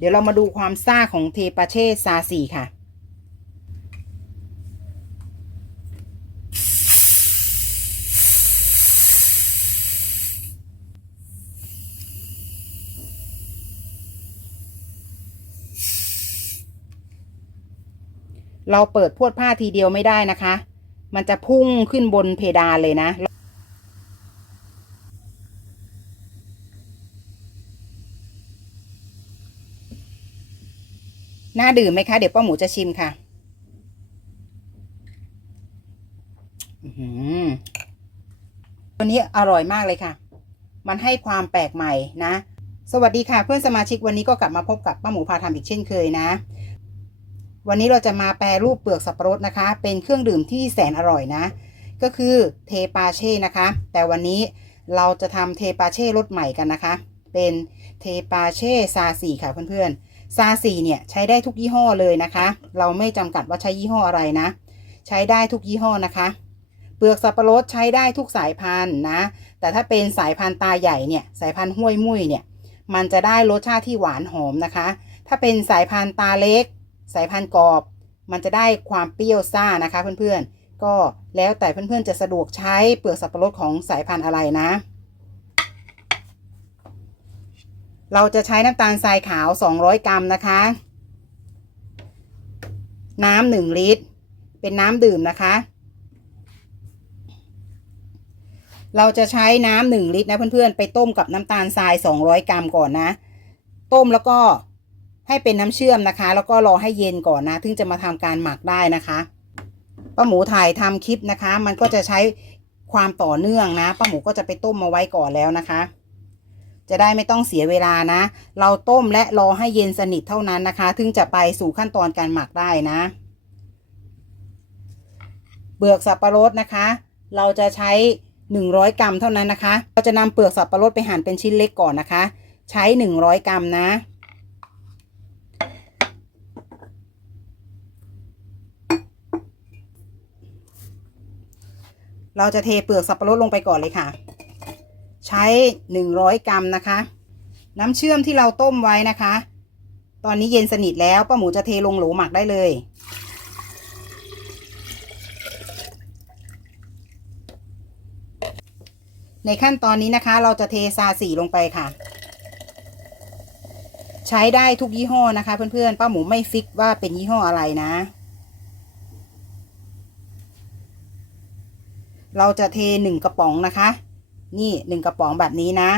เดี๋ยวเรามาดูความซ่าของเทปาเช่ซาสีค่ะ เราเปิดพวดผ้าทีเดียวไม่ได้นะคะ มันจะพุ่งขึ้นบนเพดานเลยนะ น่าดื่มไหมคะ เดี๋ยวป้าหมูจะชิมค่ะหือตัวนี้อร่อยมากเลยค่ะ มันให้ความแปลกใหม่นะ สวัสดีค่ะ เพื่อนสมาชิกวันนี้ก็กลับมาพบกับป้าหมูพาทำอีกเช่นเคยนะ วันนี้เราจะมาแปรรูปเปลือกสับปะรดนะคะ เป็นเครื่องดื่มที่แสนอร่อยนะ ก็คือเทปาเช่นะคะ แต่วันนี้เราจะทำเทปาเช่รสใหม่กันนะคะ เป็นเทปาเช่ซาสีค่ะเพื่อนๆ ซาสีเนี่ยใช้ได้ทุกยี่ห้อเลยนะคะ เราไม่จำกัดว่าใช้ยี่ห้ออะไรนะ ใช้ได้ทุกยี่ห้อนะคะ เปลือกสับปะรดใช้ได้ทุกสายพันธุ์นะ แต่ถ้าเป็นสายพันธุ์ตาใหญ่เนี่ยสายพันธุ์ห้วยมุ้ยเนี่ยมันจะได้รสชาติที่หวานหอมนะคะ ถ้าเป็นสายพันธุ์ตาเล็ก สายพันธุ์กรอบ มันจะได้ความเปรี้ยวซ่านะคะเพื่อนๆก็แล้วแต่เพื่อนๆจะสะดวกใช้เปลือกสับปะรดของสายพันธุ์อะไรนะ เราจะใช้น้ำตาลทรายขาว 200 กรัมนะคะ น้ำ1ลิตร เป็นน้ำดื่มนะคะ เราจะใช้น้ำหนึ่งลิตรนะเพื่อนๆ ไปต้มกับน้ำตาลทราย 200 กรัมก่อนนะ ต้มแล้วก็ให้เป็นน้ำเชื่อมนะคะ แล้วก็รอให้เย็นก่อนนะ ถึงจะมาทำการหมักได้นะคะป้าหมูถ่ายทำคลิปนะคะ มันก็จะใช้ความต่อเนื่องนะป้าหมูก็จะไปต้มมาไว้ก่อนแล้วนะคะ จะได้ไม่ต้องเสียเวลานะ เราต้มและรอให้เย็นสนิทเท่านั้นนะคะถึงจะไปสู่ขั้นตอนการหมักได้นะ เปลือกสับปะรดนะคะ เราจะใช้ 100 กรัมเท่านั้นนะคะ เราจะนำเปลือกสับปะรดไปหั่นเป็นชิ้นเล็กก่อนนะคะ ใช้ 100 กรัมนะเราจะเทเปลือกสับปะรดลงไปก่อนเลยค่ะ ใช้ 100 กรัมนะคะ น้ำเชื่อมที่เราต้มไว้นะคะ ตอนนี้เย็นสนิทแล้วป้าหมูจะเทลงโหลหมักได้เลย ในขั้นตอนนี้นะคะ เราจะเทซาสีลงไปค่ะ ใช้ได้ทุกยี่ห้อนะคะ เพื่อนๆป้าหมูไม่ฟิกว่าเป็นยี่ห้ออะไรนะเราจะเทหนึ่งกระป๋องนะคะ นี่หนึ่งกระป๋องแบบนี้นะ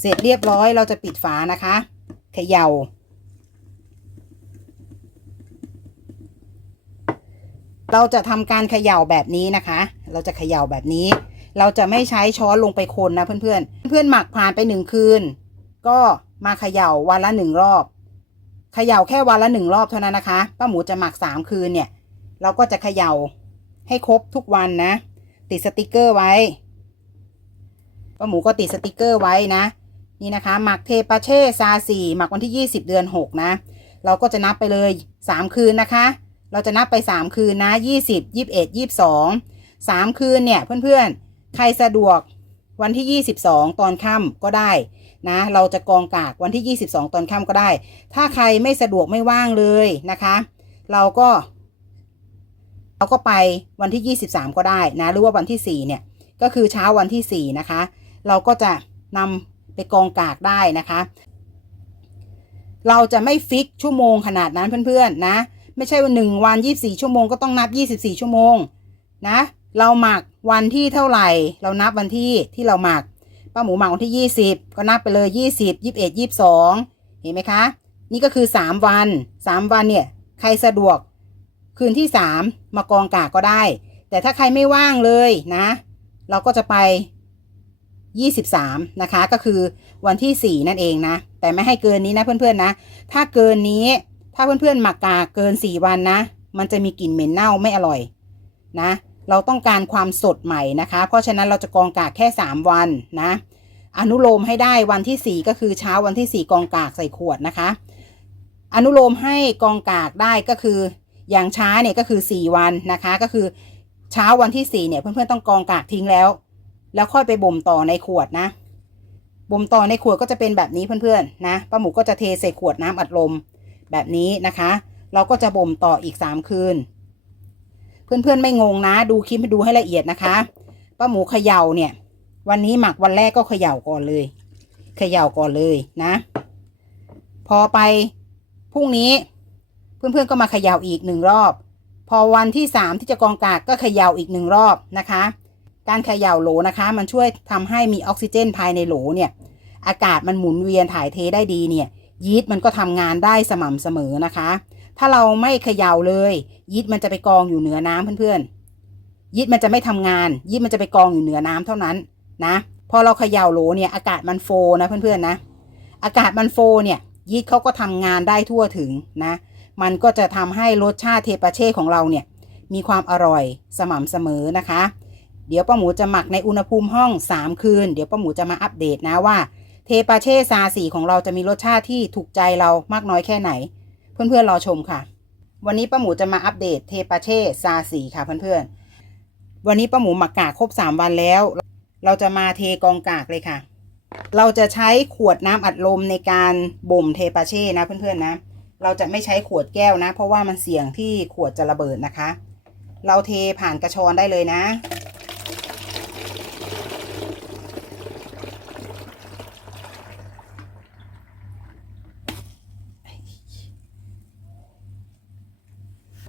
เสร็จเรียบร้อยเราจะปิดฝานะคะเขย่า เราจะทำการเขย่าแบบนี้นะคะ เราจะเขย่าแบบนี้ เราจะไม่ใช้ช้อนลงไปคนนะเพื่อนๆเพื่อนๆหมักผ่านไปหนึ่งคืน ก็มาเขย่าวันละหนึ่งรอบเขย่าแค่วันละหนึ่งรอบเท่านั้นนะคะป้าหมูจะหมักสามคืนเนี่ย เราก็จะเขย่าให้ครบทุกวันนะ ติดสติกเกอร์ไว้ป้าหมูก็ติดสติกเกอร์ไว้นะ นี่นะคะ หมักเทปาเช่ซาสีหมักวันที่ 20 เดือน 6 นะ เราก็จะนับไปเลย 3 คืนนะคะ เราจะนับไป 3 คืนนะ 20 21 22 3 คืนเนี่ยเพื่อนๆ ใครสะดวกวันที่ 22 ตอนค่ำก็ได้นะ เราจะกองกากวันที่ 22 ตอนค่ำก็ได้ ถ้าใครไม่สะดวกไม่ว่างเลยนะคะ เราก็ เราก็ไปวันที่ 23 ก็ได้นะหรือว่าวันที่ 4 เนี่ย ก็คือเช้าวันที่ 4 นะคะ เราก็จะนำไปกองกากได้นะคะ เราจะไม่ฟิกชั่วโมงขนาดนั้นเพื่อนๆนะ ไม่ใช่ว่าหนึ่งวัน 24 ชั่วโมงก็ต้องนับ 24 ชั่วโมงนะ เราหมักวันที่เท่าไหร่ เรานับวันที่ที่เราหมักป้าหมูหมักวันที่ 20 ก็นับไปเลย 20 21 22 เห็นไหมคะ นี่ก็คือ 3 วัน 3 วันเนี่ย ใครสะดวก คืนที่3มมากองกาก็ได้ แต่ถ้าใครไม่ว่างเลยนะ เราก็จะไป 23 นะคะ ก็คือวันที่ 4 นั่นเองนะ แต่ไม่ให้เกินนี้นะเพื่อนๆนะ ถ้าเกินนี้ ถ้าเพื่อนๆหมักกากเกิน 4 วันนะ มันจะมีกลิ่นเหม็นเน่าไม่อร่อยนะ เราต้องการความสดใหม่นะคะ เพราะฉะนั้นเราจะกองกากแค่ 3 วันนะ อนุโลมให้ได้วันที่ 4 ก็คือเช้าวันที่ 4 กองกากใส่ขวดนะคะ อนุโลมให้กองกากได้ก็คือ อย่างช้าเนี่ยก็คือ 4 วันนะคะ ก็คือเช้าวันที่ 4 เนี่ยเพื่อนๆต้องกองกากทิ้งแล้ว แล้วค่อยไปบ่มต่อในขวดนะบ่มต่อในขวดก็จะเป็นแบบนี้เพื่อนๆนะป้าหมูก็จะเทใส่ขวดน้ำอัดลมแบบนี้นะคะ เราก็จะบ่มต่ออีกสามคืน เพื่อนๆไม่งงนะ ดูคลิปดูให้ละเอียดนะคะป้าหมูเขย่าเนี่ย วันนี้หมักวันแรกก็เขย่าก่อนเลย เขย่าก่อนเลยนะ พอไปพรุ่งนี้ เพื่อนๆก็มาเขย่าอีกหนึ่งรอบ พอวันที่สามที่จะกองกากก็เขย่าอีกหนึ่งรอบนะคะ การเขย่าโหลนะคะ มันช่วยทำให้มีออกซิเจนภายในโหลเนี่ย อากาศมันหมุนเวียนถ่ายเทได้ดีเนี่ย ยีสต์มันก็ทำงานได้สม่ำเสมอนะคะ ถ้าเราไม่เขย่าเลยยีสต์มันจะไปกองอยู่เหนือน้ำเพื่อนๆยีสต์มันจะไม่ทำงานยีสต์มันจะไปกองอยู่เหนือน้ำเท่านั้นนะพอเราเขย่าโหลเนี่ยอากาศมันโฟนะเพื่อนๆนะ อากาศมันโฟเนี่ยยีสต์เขาก็ทำงานได้ทั่วถึงนะ มันก็จะทำให้รสชาติเทปาเช่ของเราเนี่ย มีความอร่อยสม่ำเสมอนะคะ เดี๋ยวป้าหมูจะหมักในอุณหภูมิห้อง 3 คืน เดี๋ยวป้าหมูจะมาอัปเดตนะว่า เทปาเช่ซาสีของเราจะมีรสชาติที่ถูกใจเรามากน้อยแค่ไหน เพื่อนๆรอชมค่ะ วันนี้ป้าหมูจะมาอัปเดตเทปาเช่ซาสีค่ะเพื่อนๆ วันนี้ป้าหมูหมักกากครบ 3 วันแล้ว เราจะมาเทกองกากเลยค่ะ เราจะใช้ขวดน้ำอัดลมในการบ่มเทปาเช่นะเพื่อนๆนะ เราจะไม่ใช้ขวดแก้วนะ เพราะว่ามันเสี่ยงที่ขวดจะระเบิดนะคะ เราเทผ่านกระชอนได้เลยนะ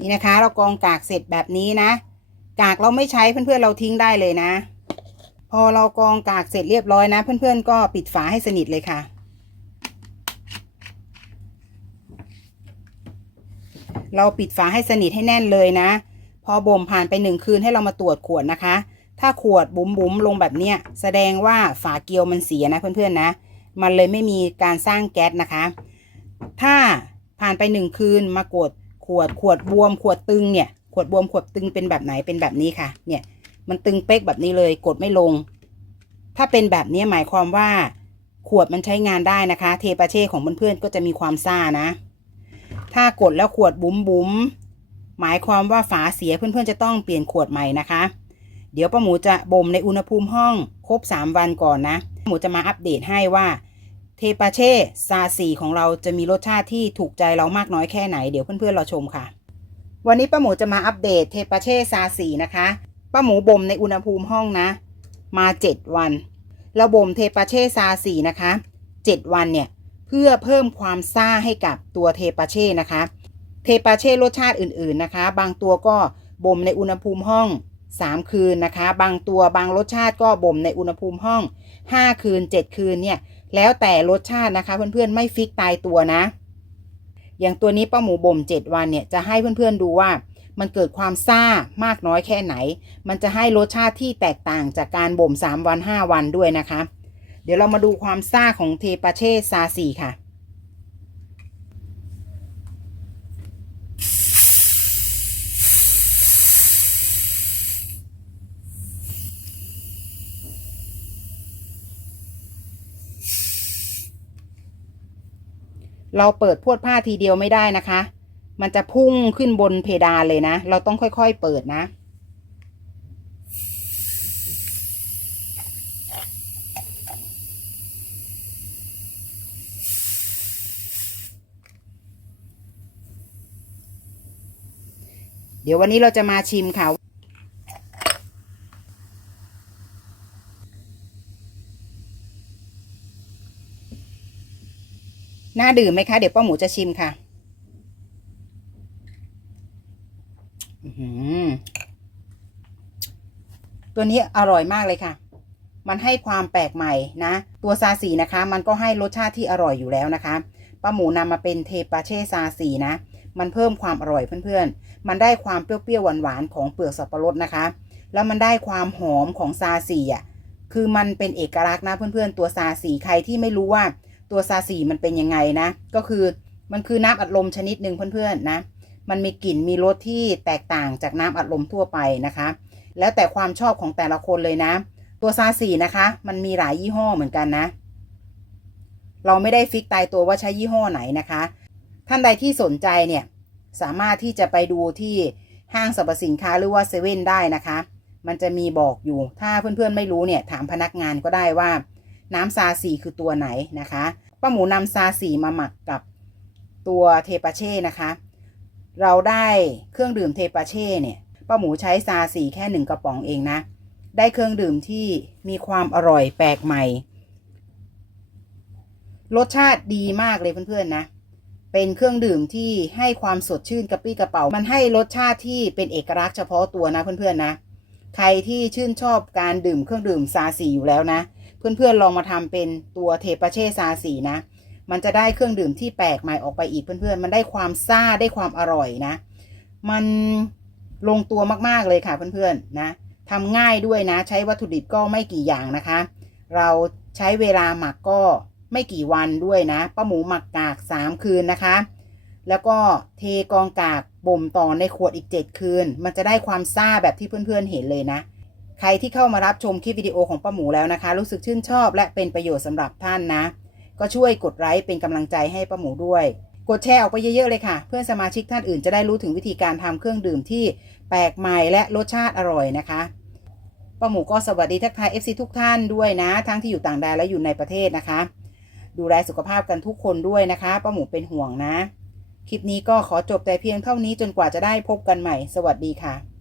นี่นะคะ เรากองกากเสร็จแบบนี้นะ กากเราไม่ใช้เพื่อนๆเราทิ้งได้เลยนะ พอเรากองกากเสร็จเรียบร้อยนะ เพื่อนๆก็ปิดฝาให้สนิทเลยค่ะ เราปิดฝาให้สนิทให้แน่นเลยนะ พอบ่มผ่านไปหนึ่งคืนให้เรามาตรวจขวดนะคะ ถ้าขวดบุ๋มบุ๋มลงแบบเนี้ยแสดงว่าฝาเกลียวมันเสียนะเพื่อนๆนะ มันเลยไม่มีการสร้างแก๊สนะคะ ถ้าผ่านไปหนึ่งคืนมากดขวดขวดบวมขวดตึงเนี่ย ขวดบวมขวดตึงเป็นแบบไหนเป็นแบบนี้ค่ะ เนี่ย มันตึงเป๊กแบบนี้เลยกดไม่ลง ถ้าเป็นแบบนี้หมายความว่า ขวดมันใช้งานได้นะคะ เทปาเช่ของเพื่อนๆก็จะมีความซ่านะ ถ้ากดแล้วขวดบุ๋มบุ๋มหมายความว่าฝาเสียเพื่อนๆจะต้องเปลี่ยนขวดใหม่นะคะ เดี๋ยวป้าหมูจะบ่มในอุณหภูมิห้องครบ 3 วันก่อนนะป้าหมูจะมาอัปเดตให้ว่าเทปาเช่ซาสีของเราจะมีรสชาติที่ถูกใจเรามากน้อยแค่ไหนเดี๋ยวเพื่อนๆเรอชมค่ะ วันนี้ป้าหมูจะมาอัปเดตเทปาเช่ซาสีนะคะป้าหมูบ่มในอุณหภูมิห้องนะ มา 7 วัน เราบ่มเทปาเช่ซาสีนะคะ 7 วันเนี่ย เพื่อเพิ่มความซ่าให้กับตัวเทปาเช่นะคะ เทปาเช่รสชาติอื่นๆนะคะ บางตัวก็บ่มในอุณหภูมิห้อง 3 คืนนะคะ บางตัวบางรสชาติก็บ่มในอุณหภูมิห้อง 5 คืน 7 คืนเนี่ยแล้วแต่รสชาตินะคะ เพื่อนๆไม่ฟิกตายตัวนะ อย่างตัวนี้ป้าหมูบ่ม 7 วันเนี่ยจะให้เพื่อนๆดูว่ามันเกิดความซ่ามากน้อยแค่ไหน มันจะให้รสชาติที่แตกต่างจากการบ่ม 3 วัน 5 วันด้วยนะคะ เดี๋ยวเรามาดูความซ่าของเทปาเช่ซาสีค่ะ เราเปิดพวดผ้าทีเดียวไม่ได้นะคะ มันจะพุ่งขึ้นบนเพดานเลยนะ เราต้องค่อยๆเปิดนะ เดี๋ยววันนี้เราจะมาชิมค่ะ น่าดื่มไหมคะ เดี๋ยวป้าหมูจะชิมค่ะหือตัวนี้อร่อยมากเลยค่ะ มันให้ความแปลกใหม่นะ ตัวซาสีนะคะ มันก็ให้รสชาติที่อร่อยอยู่แล้วนะคะ ป้าหมูนำมาเป็นเทปาเช่ซาสีนะ มันเพิ่มความอร่อยเพื่อนๆ มันได้ความเปรี้ยวๆหวานๆของเปลือกสับปะรดนะคะ แล้วมันได้ความหอมของซาสีอะ คือมันเป็นเอกลักษณ์นะเพื่อนๆ ตัวซาสีใครที่ไม่รู้ว่าตัวซาสีมันเป็นยังไงนะ ก็คือมันคือน้ำอัดลมชนิดหนึ่งเพื่อนๆนะ มันมีกลิ่นมีรสที่แตกต่างจากน้ำอัดลมทั่วไปนะคะ แล้วแต่ความชอบของแต่ละคนเลยนะ ตัวซาสีนะคะ มันมีหลายยี่ห้อเหมือนกันนะ เราไม่ได้ฟิกตายตัวว่าใช้ยี่ห้อไหนนะคะ ท่านใดที่สนใจเนี่ย สามารถที่จะไปดูที่ห้างสรรพสินค้าหรือว่าเซเว่นได้นะคะ มันจะมีบอกอยู่ ถ้าเพื่อนๆไม่รู้เนี่ยถามพนักงานก็ได้ว่า น้ำซาสีคือตัวไหนนะคะป้าหมูนำซาสีมาหมักกับตัวเทปาเช่นะคะ เราได้เครื่องดื่มเทปาเช่เนี่ยป้าหมูใช้ซาสีแค่หนึ่งกระป๋องเองนะ ได้เครื่องดื่มที่มีความอร่อยแปลกใหม่ รสชาติดีมากเลยเพื่อนๆนะ เป็นเครื่องดื่มที่ให้ความสดชื่นกระปี้กระเป๋า มันให้รสชาติที่เป็นเอกลักษณ์เฉพาะตัวนะเพื่อนๆนะ ใครที่ชื่นชอบการดื่มเครื่องดื่มซาสีอยู่แล้วนะ เพื่อนๆลองมาทำเป็นตัวเทปาเช่ซาสีนะ มันจะได้เครื่องดื่มที่แปลกใหม่ออกไปอีกเพื่อนๆ มันได้ความซ่าได้ความอร่อยนะ มันลงตัวมากๆเลยค่ะเพื่อนๆนะทำง่ายด้วยนะ ใช้วัตถุดิบก็ไม่กี่อย่างนะคะ เราใช้เวลาหมักก็ ไม่กี่วันด้วยนะป้าหมูหมักกาก 3 คืนนะคะ แล้วก็เทกองกากบ่มต่อในขวดอีก 7 คืน มันจะได้ความซ่าแบบที่เพื่อนๆเห็นเลยนะ ใครที่เข้ามารับชมคลิปวิดีโอของป้าหมูแล้วนะคะ รู้สึกชื่นชอบและเป็นประโยชน์สำหรับท่านนะ ก็ช่วยกดไลค์เป็นกำลังใจให้ป้าหมูด้วย กดแชร์ออกไปเยอะๆเลยค่ะ เพื่อนสมาชิกท่านอื่นจะได้รู้ถึงวิธีการทำเครื่องดื่มที่แปลกใหม่และรสชาติอร่อยนะคะป้าหมูก็สวัสดีทักทาย FC ทุกท่านด้วยนะ ทั้งที่อยู่ต่างแดนและอยู่ในประเทศนะคะ ดูแลสุขภาพกันทุกคนด้วยนะคะป้าหมูเป็นห่วงนะ คลิปนี้ก็ขอจบแต่เพียงเท่านี้จนกว่าจะได้พบกันใหม่ สวัสดีค่ะ